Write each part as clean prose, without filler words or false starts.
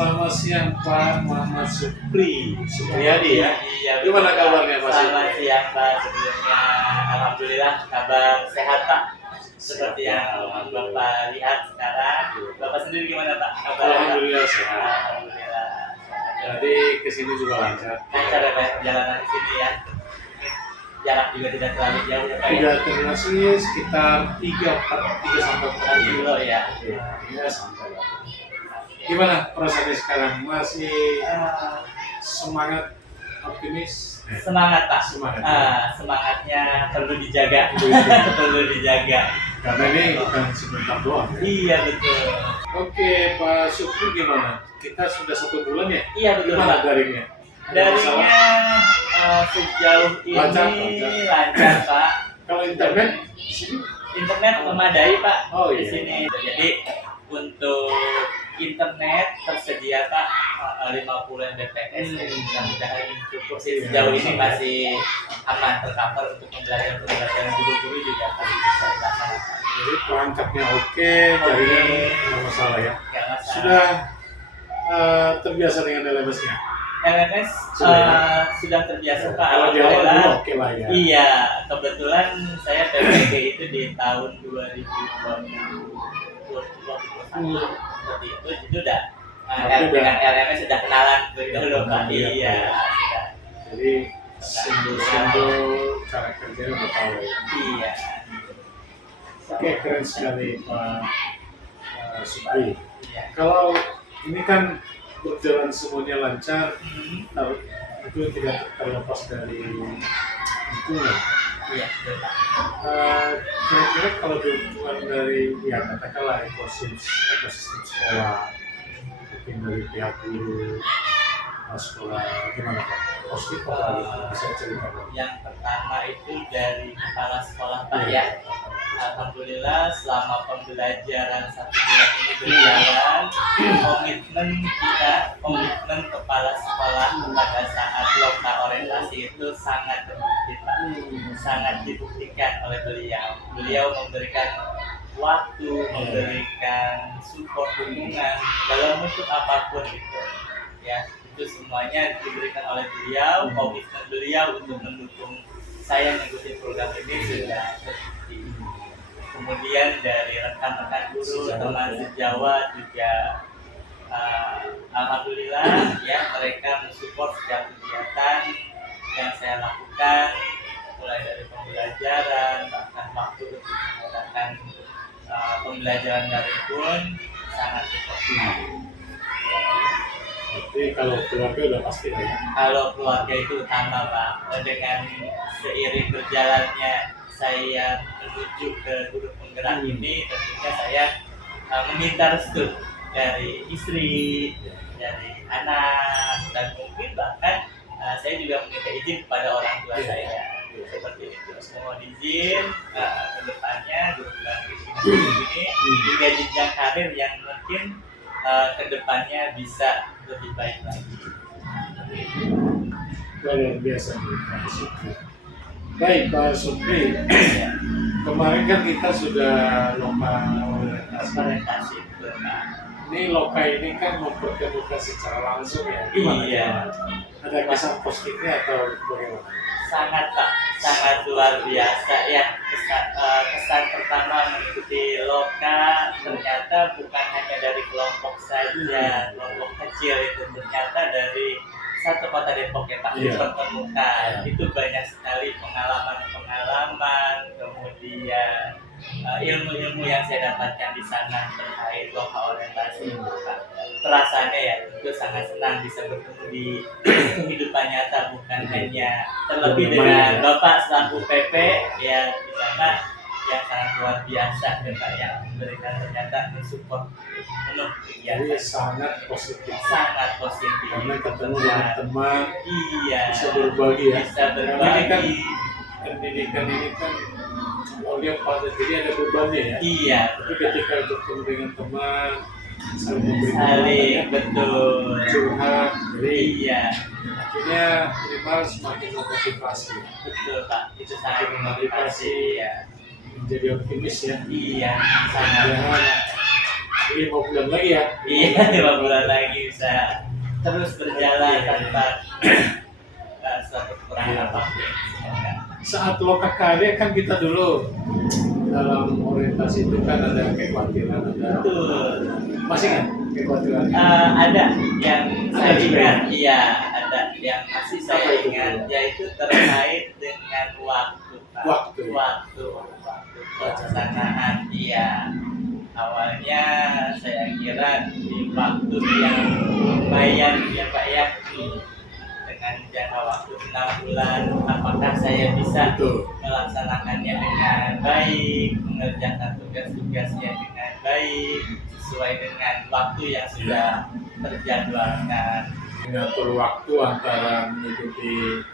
Selamat siang Pak Muhammad Supriyadi ya. Iya. Gimana kabarnya Pak? Selamat siang Pak. Sebelumnya alhamdulillah kabar sehat Pak. Seperti yang Bapak lihat sekarang. Bapak sendiri gimana Pak? Kabar? Alhamdulillah sehat. Alhamdulillah. Jadi kesini juga lancar. Lancar ya Pak perjalanan di sini ya. Jarak juga tidak terlalu jauh ya Pak. Tidak terlalu sekitar 3 sampai 4 kilo ya. Ya sampai lah. Gimana perasaannya sekarang? Masih semangat, optimis? Semangat Pak. Semangat. Semangatnya perlu dijaga. Perlu dijaga. Karena ini bukan sebentar doang ya. Iya betul. Oke Pak Supri gimana? Kita sudah 1 bulan ya? Iya betul Gimana Pak. daringnya? Darinya sejauh ini lancar Pak. Kalau internet di sini? Internet memadai Pak. Oh, di iya. sini. Jadi untuk internet tersedia Pak 50 Mbps. Mudah-mudahan cukup sih. Sejauh ini masih aman tercover untuk pembelajaran guru-guru juga masih bisa dilaksanakan. Jadi perangkatnya oke, jaringan nggak masalah ya. Nggak masalah. Sudah terbiasa dengan LMS-nya? LMS sudah terbiasa Pak. Kalau di awal dulu oke lah ya. Iya, kebetulan saya PPG itu di tahun 2021 seperti itu, jadi udah dengan LMS sudah kenalan dulu Pak. Iya, sudah. Jadi simbol-simbol cara kerjanya udah tahu ya. Iya. Oke, keren sekali Pak Supri. Iya. Kalau ini kan berjalan semuanya lancar, itu tidak terlepas dari lingkungan. Iya, betul Pak. Kira-kira kalau dukungan dari ya katakanlah ekosistem sekolah, mungkin dari pihak guru sekolah, gimana Pak? Positif apa bisa ceritakan? Yang pertama itu dari kepala sekolah Pak ya. Alhamdulillah selama pembelajaran 1 bulan ini berjalan, komitmen kepala sekolah pada saat loka orientasi itu sangat terbukti Pak. Sangat dibuktikan oleh beliau. Beliau memberikan waktu, memberikan support dukungan dalam bentuk apapun itu. Ya, itu semuanya diberikan oleh beliau. Komitmen beliau untuk mendukung saya mengikuti program ini sudah terbukti. Kemudian dari rekan-rekan guru, teman sejawat juga alhamdulillah ya mereka mensupport setiap kegiatan yang saya lakukan, mulai dari pembelajaran bahkan waktu untuk mengadakan pembelajaran daring pun sangat support. Jadi kalau keluarga udah pasti lah ya. Kalau keluarga itu utama Pak. Dengan seiring berjalannya saya menuju ke guru penggerak ini, tentunya saya meminta restu dari istri, dari anak, dan mungkin bahkan saya juga meminta izin kepada orang tua saya. Seperti itu, mohon izin ke depannya guru penggerak ini hingga jenjang karir yang mungkin ke depannya bisa lebih baik lagi. Luar biasa nih Pak Supri. Baik Pak Supri, kemarin kan kita sudah loka Orientasi Pak. Ini loka ini kan mempertemukan secara langsung ya. Gimana? Iya. Ada kesan positifnya atau bagaimana? Sangat Pak, sangat luar biasa ya. Kesan pertama mengikuti loka ternyata bukan hanya dari kelompok saja, kelompok kecil itu ternyata dari satu kota Depok ya Pak dipertemukan. Itu banyak sekali pengalaman, kemudian ilmu-ilmu yang saya dapatkan di sana terkait loka orientasi Pak. Perasaannya ya tentu sangat senang bisa bertemu di kehidupan nyata, bukan hanya terlebih dengan Bapak selaku PP ya di sana yang sangat luar biasa ya Pak, yang memberikan ternyata mensupport penuh Jadi kegiatan. sangat positif. Sangat positif. Karena ketemu dengan teman, Iya. bisa berbagi ya. Bisa Karena ini kan berbagi. pendidikan ini kan awalnya pada jadi ada bebannya ya. Iya. Tapi ketika bertemu dengan teman, saling memberikan Saling betul. curhat, jadi Iya. akhirnya minimal semakin memotivasi, Betul Pak. Itu sangat memotivasi ya. menjadi optimis ya. Iya. Sangat. Jangan 5 bulan lagi ya. Iya, 5 bulan lagi bisa terus berjalan tanpa suatu kekurangan apapun. Saat loka karya kan kita dulu dalam orientasi itu kan ada kekhawatiran, ada Betul. masih kan kekhawatiran. Ada yang saya Ada juga ingat, iya ada yang masih Apa saya itu? ingat, yaitu terkait dengan waktu, Pak. Waktu. Pelaksanaan, iya. Awalnya saya kira di waktu yang lumayan ya Pak ya, dengan jangka waktu 6 bulan, apakah saya bisa Betul. melaksanakannya dengan baik, mengerjakan tugas-tugasnya dengan baik, sesuai dengan waktu yang sudah terjadwalkan. Mengatur waktu antara mengikuti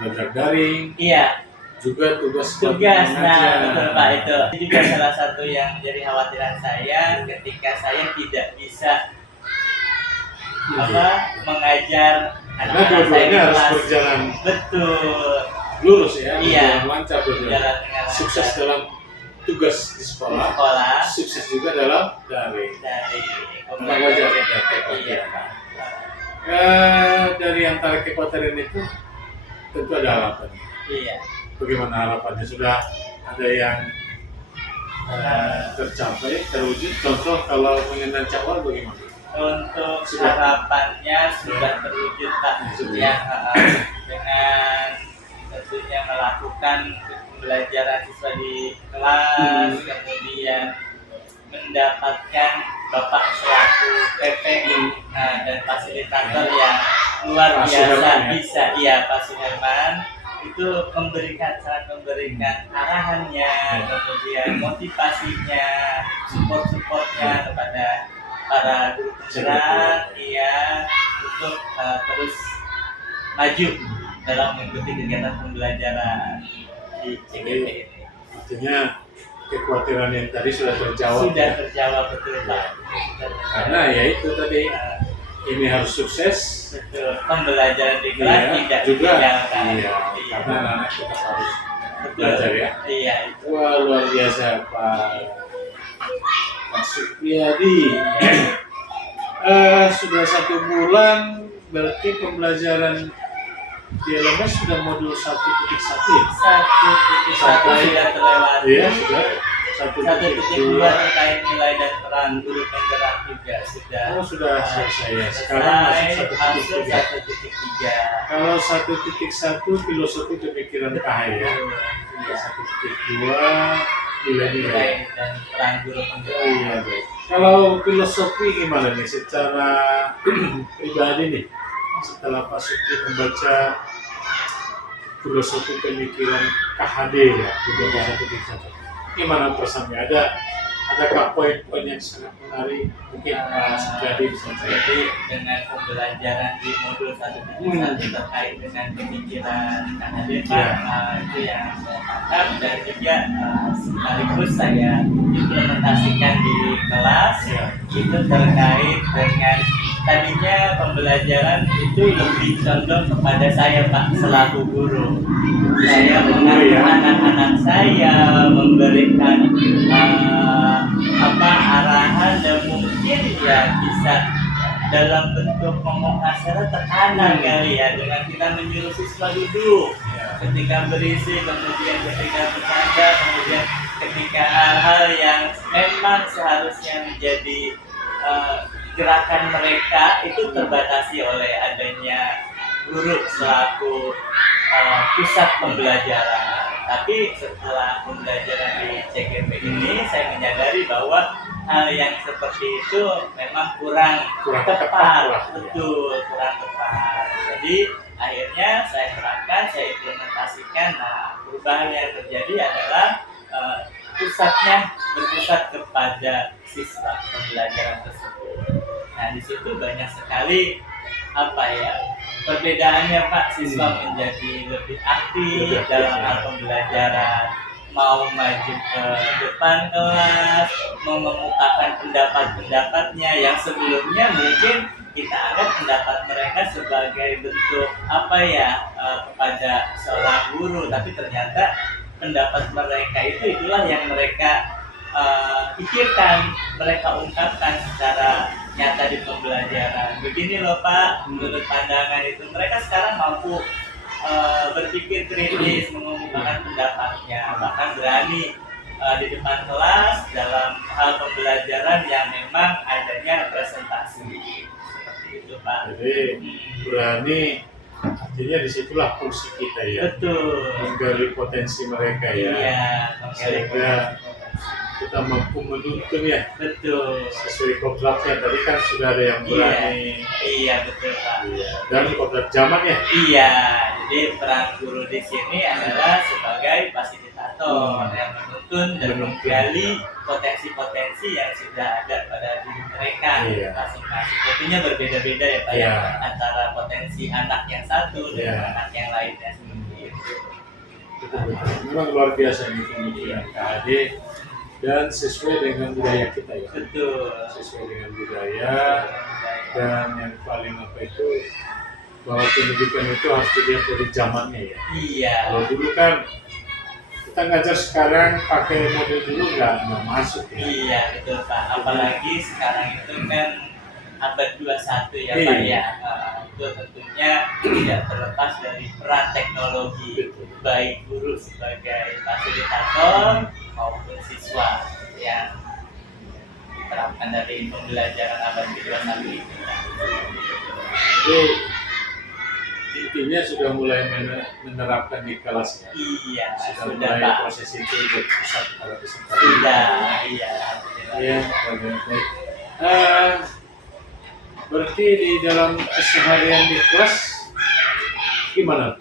belajar daring, Iya, juga tugas tugas, nah mengajar. betul Pak, itu juga salah satu yang jadi khawatiran saya ketika saya tidak bisa mengajar Karena anak-anak saya di dua-duanya harus kelas. berjalan Betul, lurus ya, Iya. berjalan lancar dua-duanya. jalan dengan lancar. Sukses dalam tugas di Di sekolah, sekolah sukses juga dalam daring. dari Memang wajar ya, Iya, kekhawatiran. Pak. Dari antara kekhawatiran itu tentu ada harapannya. Iya. Bagaimana harapannya? Sudah ada yang tercapai, terwujud. Contoh kalau mengenai cawal bagaimana? Untuk Sudah. harapannya sudah terwujud Pak, Sudah. ya, dengan tentunya melakukan pembelajaran siswa di kelas, kemudian mendapatkan Bapak selaku PPI dan fasilitator yang luar Pak biasa Suherman, ya? bisa, iya Pak Suherman itu sangat memberikan arahannya, kemudian motivasinya, supportnya kepada para guru penggerak, iya, untuk terus maju dalam mengikuti kegiatan pembelajaran di CGP ini. Artinya kekhawatiran yang tadi sudah terjawab. Sudah ya? terjawab betul Pak. Karena ya itu tadi Nah, ini harus sukses. betul, pembelajaran di kelas Iya, tidak juga. ditinggalkan. Iya, karena anak-anak kita harus Betul. belajar ya. Iya itu. Wah luar biasa Pak Supriyadi. Sudah 1 bulan berarti pembelajaran di LMS sudah modul 1.1 ya? 1.1 sudah terlewati. Iya sudah 1.2 1.2. terkait nilai dan peran guru penggerak juga sudah. Oh sudah selesai ya. Sekarang Selesai, masuk masuk 1.3. 1.3. Kalau 1.1 filosofi pemikiran KH ya. 1.2 nilai-nilai. Nilai dan peran guru Oh penggerak. iya baik. Kalau filosofi gimana nih secara pribadi nih? Setelah Pak Supri membaca filosofi pemikiran KHD ya, di 1.1. Gimana perasaannya? Adakah poin-poin yang sangat menarik? Mungkin Pak Supri bisa cerita. Jadi dengan pembelajaran di modul 1.1 terkait dengan pemikiran KHD Pak, itu yang saya tangkap dan juga sekaligus saya implementasikan di kelas, itu terkait dengan tadinya pembelajaran itu lebih condong kepada saya Pak selaku guru. Saya mengatur anak-anak saya, memberikan arahan dan mungkin ya bisa dalam bentuk ngomong kasar tekanan kali ya, dengan kita menyuruh siswa duduk ketika berisi, kemudian ketika bercanda, kemudian ketika hal-hal yang memang seharusnya menjadi gerakan mereka itu terbatasi oleh adanya guru selaku pusat pembelajaran. Tapi setelah pembelajaran di CGP ini, saya menyadari bahwa hal yang seperti itu memang kurang tepat. Betul, kurang tepat. Jadi akhirnya saya terapkan, saya implementasikan. Nah, perubahan yang terjadi adalah pusatnya berpusat kepada siswa pembelajaran tersebut. Nah, di situ banyak sekali perbedaannya Pak, siswa menjadi lebih aktif dalam hal pembelajaran, mau maju ke depan kelas, mengemukakan pendapat-pendapatnya yang sebelumnya mungkin kita anggap pendapat mereka sebagai bentuk kepada seorang guru, tapi ternyata pendapat mereka itulah yang mereka pikirkan, mereka ungkapkan secara nyata di pembelajaran. Begini loh Pak, menurut pandangan itu mereka sekarang mampu berpikir kritis, mengemukakan pendapatnya, bahkan berani di depan kelas dalam hal pembelajaran yang memang adanya presentasi seperti itu Pak. Jadi berani, artinya disitulah fungsi kita ya, Betul. menggali potensi mereka ya, Iya, sehingga kita mampu menuntun ya betul. sesuai kodratnya. Tadi kan sudah ada yang berani. Iya betul Pak. Iya. Dan kodrat zaman ya. Iya, jadi peran guru di sini adalah sebagai fasilitator yang menuntun dan menggali potensi-potensi yang sudah ada pada diri mereka masing-masing. Tentunya berbeda-beda ya Pak ya, antara potensi anak yang satu dengan anak yang lainnya seperti itu. Betul-betul. Memang luar biasa ini pemikiran KHD dan sesuai dengan budaya kita ya. Betul. Sesuai dengan budaya, dan yang paling apa itu, bahwa pendidikan itu harus dilihat dari zamannya ya. Iya. Kalau dulu kan kita ngajar sekarang pakai model dulu nggak masuk ya. Iya betul Pak. Apalagi sekarang itu kan abad 21 ya Pak ya. Itu tentunya tidak terlepas dari peran teknologi. Baik guru sebagai fasilitator maupun siswa yang diterapkan dari pembelajaran abad 21 ini. Jadi intinya sudah mulai menerapkan di kelas ya. Iya, sudah sudah mulai Pak. proses itu berpusat pada peserta. Sudah, iya. Ya, baik. Berarti di dalam keseharian di kelas gimana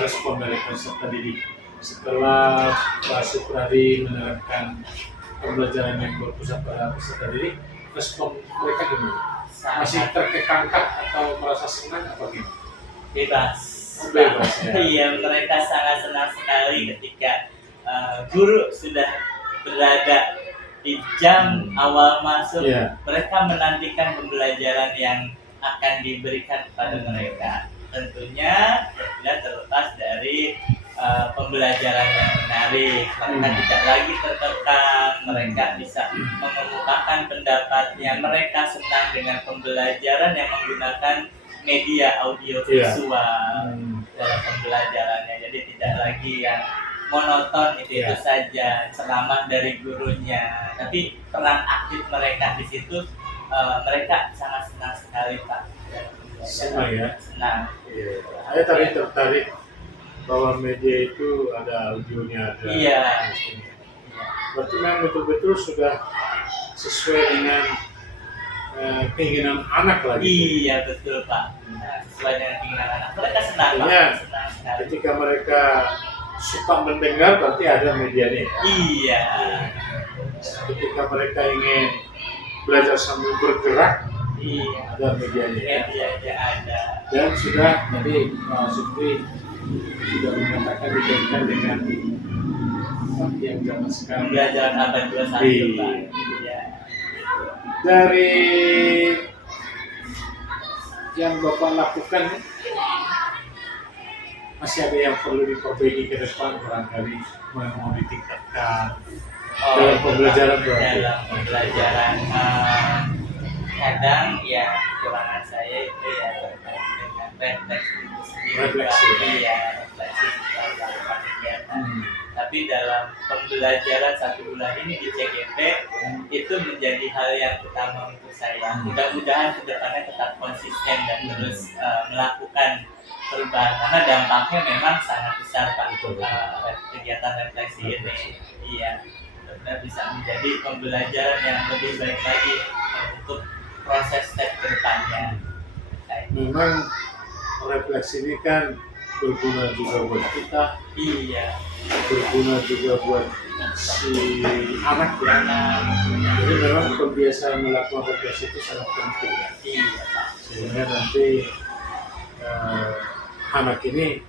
respon dari peserta didik setelah Pak Supradi menerapkan pembelajaran yang berpusat pada peserta didik? Respon mereka gimana? Masih terkekang-kang atau merasa senang apa gimana? Bebas. Bebas ya. Iya, mereka sangat senang sekali ketika guru sudah berada di jam awal masuk. Mereka menantikan pembelajaran yang akan diberikan kepada mereka. Tentunya tidak terlepas dari pembelajaran yang menarik. Mereka tidak lagi tertekan, mereka bisa mengemukakan pendapatnya. Mereka senang dengan pembelajaran yang menggunakan media audio visual dalam pembelajarannya. Jadi tidak lagi yang monoton itu saja, ceramah dari gurunya. Tapi peran aktif mereka di situ, mereka sangat senang sekali Pak. Senang ya? Senang. Saya tadi tertarik bahwa media itu ada audionya, ada. Iya. Berarti memang betul-betul sudah sesuai dengan keinginan anak lagi. Iya betul Pak. Sesuai dengan keinginan anak. Mereka senang Pak. Senang sekali. Ketika mereka suka mendengar berarti ada medianya. Iya. Ketika mereka ingin belajar sambil bergerak, ada medianya. Medianya ada. Dan sudah tadi Pak Supri sudah mengatakan dikaitkan dengan yang zaman sekarang. Pembelajaran abad 21 Pak. Iya. Dari yang Bapak lakukan, masih ada yang perlu diperbaiki ke depan, barangkali mau ditingkatkan dalam pembelajaran berarti. Dalam pembelajaran kadang ya kekurangan saya itu ya terkait dengan refleksi itu sendiri. Iya, refleksi setelah melakukan kegiatan. Tapi dalam pembelajaran 1 bulan ini di CGP itu menjadi hal yang utama untuk saya. Mudah-mudahan kedepannya tetap konsisten dan terus melakukan perubahan karena dampaknya memang sangat besar Pak untuk kegiatan refleksi ini. Iya, benar bisa menjadi pembelajaran yang lebih baik lagi untuk proses step kedepannya. Memang refleksi ini kan berguna juga buat kita. Iya. Berguna juga buat si anak ya. Jadi memang kebiasaan melakukan refleksi itu sangat penting ya. Iya Pak. Sehingga nanti anak ini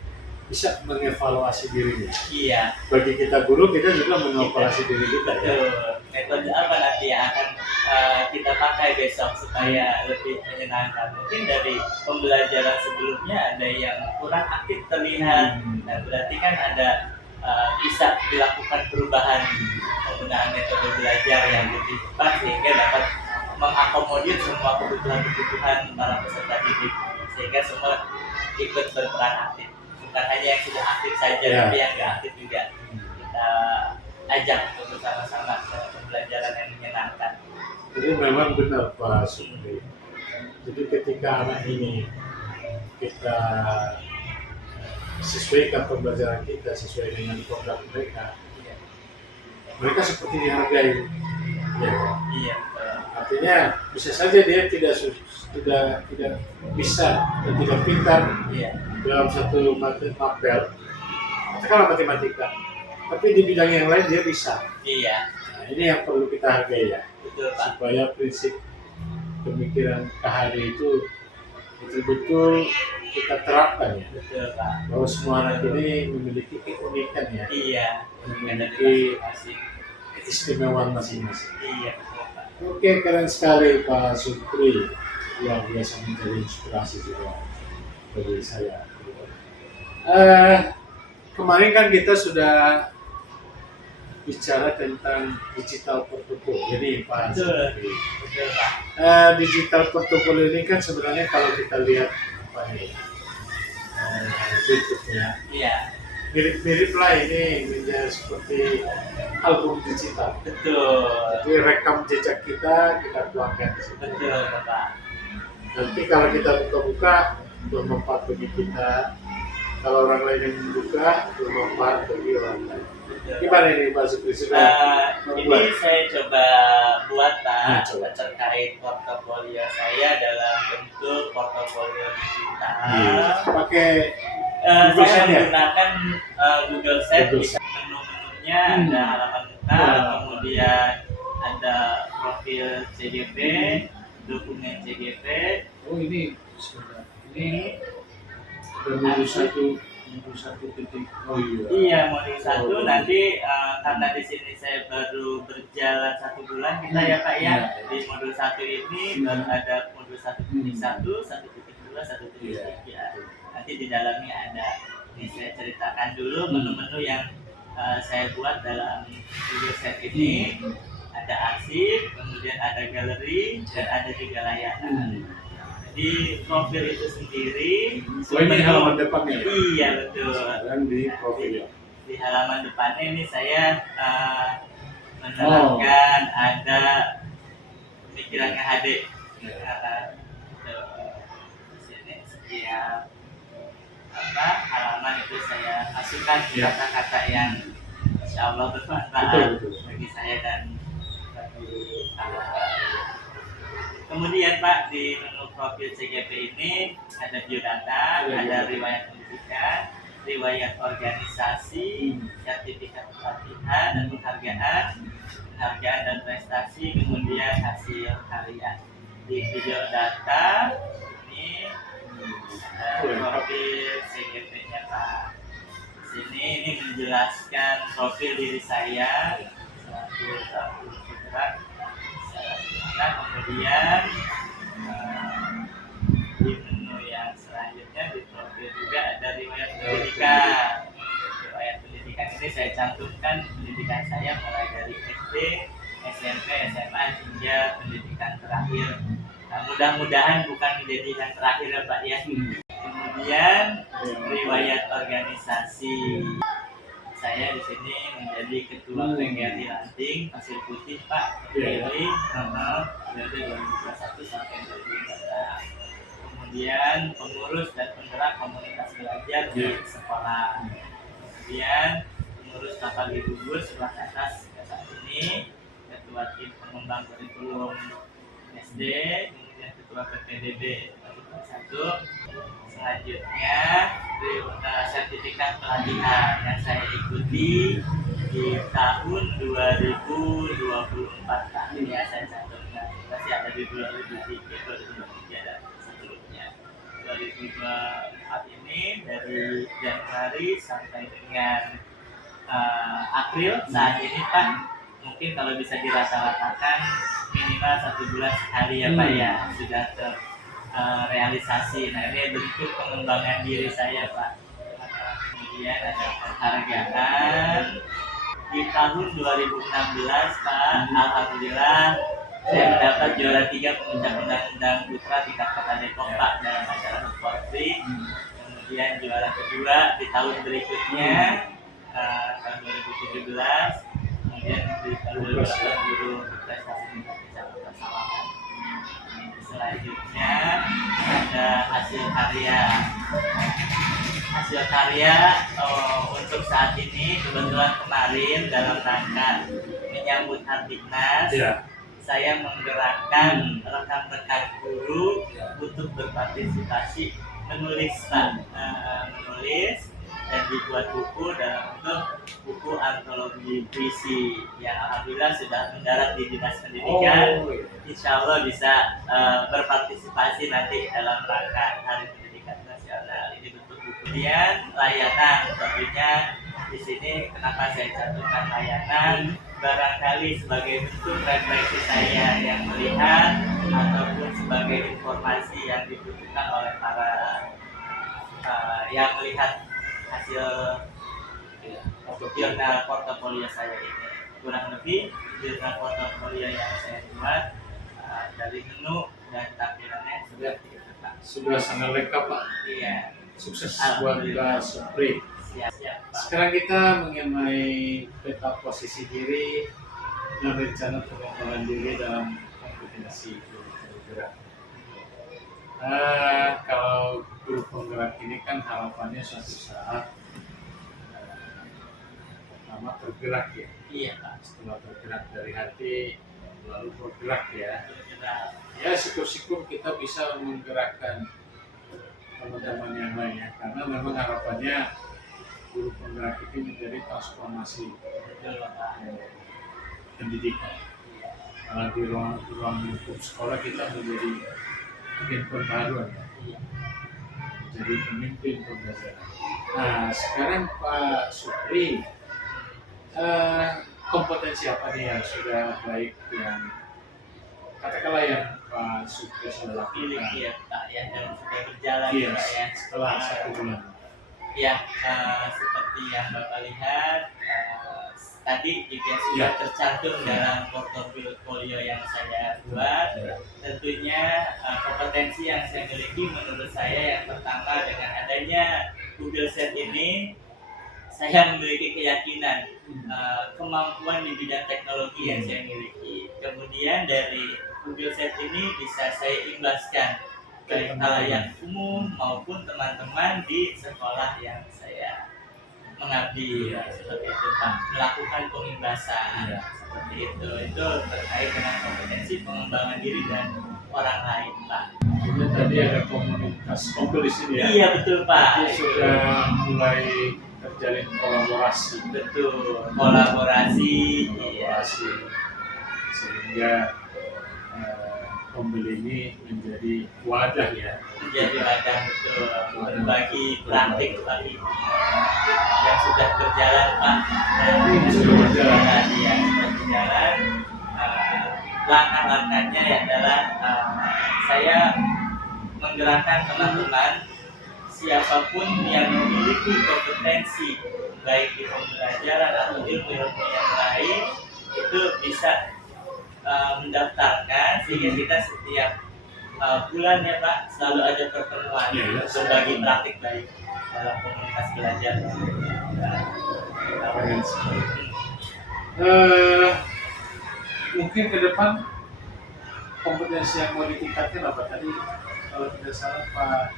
bisa mengevaluasi dirinya. Iya. Bagi kita guru, kita juga mengevaluasi diri kita ya. Metode apa nanti yang akan kita pakai besok supaya lebih menyenangkan? Mungkin dari pembelajaran sebelumnya ada yang kurang aktif terlihat. Nah, berarti kan ada bisa dilakukan perubahan penggunaan metode belajar yang lebih tepat sehingga dapat mengakomodir semua kebutuhan para peserta didik sehingga semua ikut berperan aktif, bukan hanya yang sudah aktif saja tapi yang nggak aktif juga kita ajak untuk bersama-sama ke pembelajaran yang menyenangkan. Jadi memang benar Pak Supri. Jadi ketika anak ini kita sesuaikan pembelajaran kita sesuai dengan program mereka, mereka seperti dihargai. Ya. Iya. Artinya bisa saja dia tidak bisa dan tidak pintar dalam satu mapel, katakanlah matematika, tapi di bidang yang lain dia bisa. Iya. Nah, ini yang perlu kita hargai ya. Betul, Pak. Supaya prinsip pemikiran KHD itu betul-betul kita terapkan ya. Betul, Pak. Bahwa semua anak ini memiliki keunikan ya. Iya. Memiliki keistimewaan masing-masing. Iya, betul, Pak. Oke, keren sekali Pak Supri. Luar biasa menjadi inspirasi juga bagi saya. Kemarin kan kita sudah bicara tentang digital portfolio. Jadi Pak Supri, Betul, Pak. digital portfolio ini kan sebenarnya kalau kita lihat apa nih, bentuknya Iya. mirip-mirip lah ini menjadi seperti album digital. Betul. Jadi rekam jejak kita tuangkan di situ. Betul, Bapak. Nanti kalau kita buka-buka bermanfaat bagi kita. Kalau orang lain yang membuka bermanfaat bagi orang lain. Betul. Gimana ini Pak Supri sudah Ini membuat? saya coba buat Pak Coba. terkait portofolio saya dalam bentuk portofolio digital. Pakai Saya Google Sheet ya? menggunakan Google Sheet. Google Bisa menu-menunya ada halaman muka, kemudian ada profil CGP, dokumen CGP. Oh ini sudah. Ini ada modul satu titik. Oh iya. Iya, modul 1 nanti karena di sini saya baru berjalan 1 bulan kita ya Pak ya. Di modul 1 ini baru ada modul 1.1, 1.2, 1.3. Nanti di dalamnya ada. Ini saya ceritakan dulu menu-menu yang saya buat dalam Google Sheet ini. Ada arsip, kemudian ada galeri, dan ada juga layanan. Di profil itu sendiri. Oh ini halaman depannya. Iya betul. Dan di profil. Di halaman depannya ini saya menerapkan ada pemikiran KHD. Di sini setiap halaman itu saya masukkan kata-kata yang insya Allah bermanfaat bagi saya dan bagi kemudian Pak di menu profil CGP ini ada biodata, ada riwayat pendidikan, riwayat organisasi, sertifikat pelatihan dan penghargaan dan prestasi, kemudian hasil karya. Di video data ini profil CGP-nya Pak. Di sini ini menjelaskan profil diri saya selaku bergerak. Nah, kemudian di menu yang selanjutnya di profil juga ada riwayat pendidikan. Riwayat pendidikan ini saya cantumkan pendidikan saya mulai dari SD, SMP, SMA hingga pendidikan terakhir. Nah, mudah-mudahan bukan menjadi yang terakhir ya Pak ya. Kemudian riwayat organisasi. Saya di sini menjadi ketua PGRI Lanting Pasir Putih Pak, terpilih periode 2021 sampai 2024. Kemudian pengurus dan penggerak komunitas belajar di sekolah. Kemudian pengurus kapal gugus sebelah atas saat ini, ketua tim pengembang kurikulum SD, kemudian ketua PPDB 1. Selanjutnya sertifikat pelatihan yang saya ikuti di tahun 2024 ini ya saya cantumkan. Masih ada di 2023 dan sebelumnya. 2024 ini dari Januari sampai dengan April saat ini Pak, mungkin kalau bisa dirata-ratakan minimal 1 bulan sekali ya Pak ya sudah realisasi. Nah ini bentuk pengembangan diri saya Pak. kemudian ada penghargaan di tahun 2016 Pak. Alhamdulillah saya mendapat juara 3 pemuncak undang-undang putra tingkat kota Depok Pak dalam acara Sportri. Kemudian juara kedua di tahun berikutnya tahun 2017. Kemudian di tahun 2018 guru berprestasi tingkat kecamatan Sawangan. Selanjutnya ada hasil karya untuk saat ini kebetulan kemarin dalam rangka menyambut Hartiknas saya menggerakkan rekan-rekan guru untuk berpartisipasi menulis dan dibuat buku dalam bentuk buku antologi puisi yang alhamdulillah sudah mendarat di Dinas Pendidikan. Insya Allah bisa berpartisipasi nanti dalam rangka Hari Pendidikan Nasional. Ini bentuk buku. Kemudian layanan, tentunya di sini kenapa saya cantumkan layanan, barangkali sebagai bentuk refleksi saya yang melihat ataupun sebagai informasi yang dibutuhkan oleh para yang melihat hasil jurnal portofolio saya ini. Kurang lebih jurnal portofolio yang saya buat dari menu dan tampilannya sudah sangat lengkap Pak. Iya. Sukses buat Mbak Supri. Siap, Pak. Sekarang kita mengenai peta posisi diri dan rencana pengembangan diri dalam kompetensi guru penggerak. Kalau guru penggerak ini kan harapannya suatu saat pertama tergerak ya. Iya Pak. Setelah tergerak dari hati lalu bergerak ya. Bergerak. Ya syukur-syukur kita bisa menggerakkan teman-teman yang lainnya karena memang harapannya guru penggerak itu menjadi transformasi pendidikan. Karena di ruang lingkup sekolah kita menjadi agen pembaruan ya. Jadi pemimpin pembelajaran. Nah sekarang Pak Supri, kompetensi apa nih yang sudah baik yang katakanlah yang Pak Supri sudah lakukan? Iya Pak ya, dan sudah berjalan Iya, Pak ya. setelah 1 bulan. Ya, seperti yang Bapak lihat tadi juga sudah tercantum dalam portofolio yang saya buat. Tentunya kompetensi yang saya miliki menurut saya yang pertama dengan adanya Google Set ini saya memiliki keyakinan kemampuan di bidang teknologi yang saya miliki. Kemudian dari Google Set ini bisa saya imbaskan baik halayak umum maupun teman-teman di sekolah yang saya mengabdi seperti itu Pak, melakukan pengimbasan seperti itu terkait dengan kompetensi pengembangan diri dan orang lain Pak. Kemudian tadi ada komunitas kumpul di sini ya. Iya betul Pak. Itu sudah mulai terjalin kolaborasi. Betul, kolaborasi. Sehingga pembeli ini menjadi wadah ya. Menjadi wadah betul, berbagi praktik tadi yang sudah berjalan Pak. Sudah berjalan. Yang sudah berjalan. Langkah-langkahnya adalah saya menggerakkan teman-teman siapapun yang memiliki kompetensi baik di pembelajaran atau ilmu-ilmu yang lain itu bisa mendaftarkan sehingga kita setiap bulan ya Pak selalu ada pertemuan berbagi praktik baik dalam komunitas belajar. Mungkin ke depan kompetensi yang mau ditingkatkan apa tadi kalau tidak salah Pak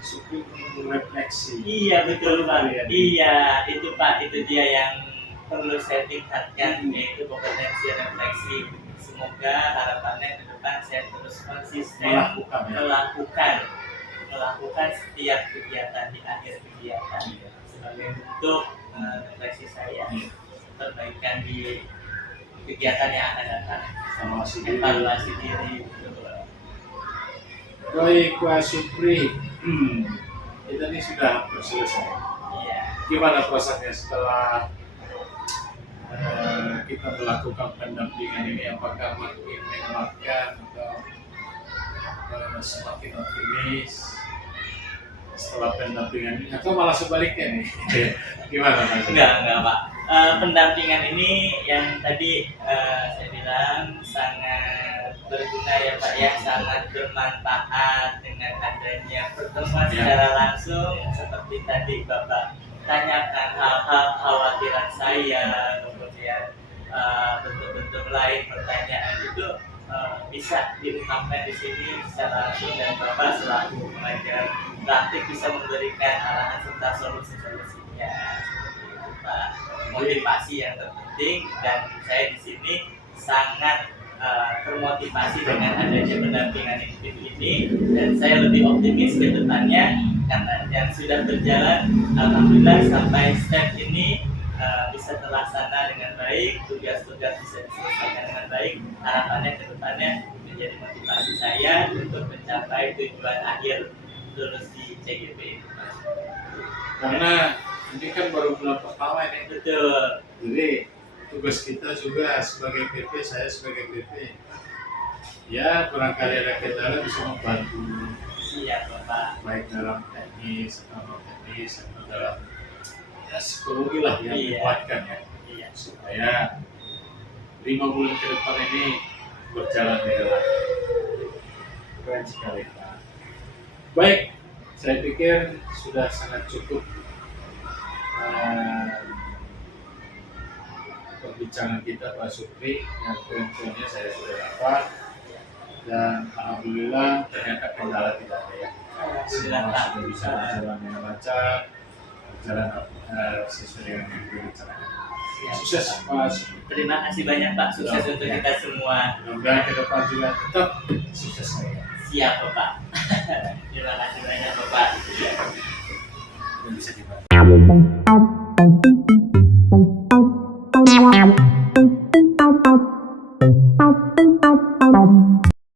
Supri perlu refleksi. Iya betul Pak. Iya itu Pak, itu dia yang perlu saya tingkatkan yaitu kompetensi refleksi. Semoga harapannya ke depan saya terus konsisten melakukan setiap kegiatan di akhir kegiatan sebagai bentuk refleksi saya perbaikan di kegiatan yang akan datang. Evaluasi diri. Baik Pak Supri, kita ini sudah hampir selesai. Iya. Gimana perasaannya setelah kita melakukan pendampingan ini? Apakah makin menguatkan atau semakin optimis? setelah pendampingan ini atau malah sebaliknya nih? Gimana Mas? Enggak Pak. Pendampingan ini yang tadi saya bilang sangat berguna ya Pak ya, sangat bermanfaat dengan adanya pertemuan secara langsung seperti tadi Bapak tanyakan hal-hal khawatiran saya, kemudian bentuk-bentuk lain pertanyaan itu bisa diungkapkan di sini secara langsung dan Bapak selaku pengajar praktik bisa memberikan arahan serta solusi-solusinya seperti itu Pak. Motivasi yang terpenting dan saya di sini sangat termotivasi dengan adanya pendampingan individu ini dan saya lebih optimis ke depannya karena yang sudah berjalan alhamdulillah sampai step ini bisa terlaksana dengan baik, tugas-tugas bisa diselesaikan dengan baik. Harapannya ke depannya menjadi motivasi saya untuk mencapai tujuan akhir lulus di CGP. Karena ini kan baru bulan pertama ini. Betul. Jadi tugas kita juga sebagai PP, saya sebagai PP, ya barangkali ada kendala bisa membantu. Siap Bapak. Baik dalam teknis atau non teknis atau dalam ya psikologi lah yang Iya. dikuatkan ya, Iya. supaya 5 bulan ke depan ini berjalan dengan keren sekali Pak. Baik, saya pikir sudah sangat cukup perbincangan kita Pak Supri, yang poin-poinnya saya sudah dapat dan alhamdulillah ternyata kendala tidak ada ya. Semua sudah bisa berjalan dengan lancar, berjalan sesuai dengan yang direncanakan. Sukses Pak Supri. Terima kasih banyak Pak, sukses untuk kita semua. Mudah-mudahan ke depan juga tetap sukses saya. Siap Bapak. Terima kasih banyak Bapak. Dan bisa dibantu.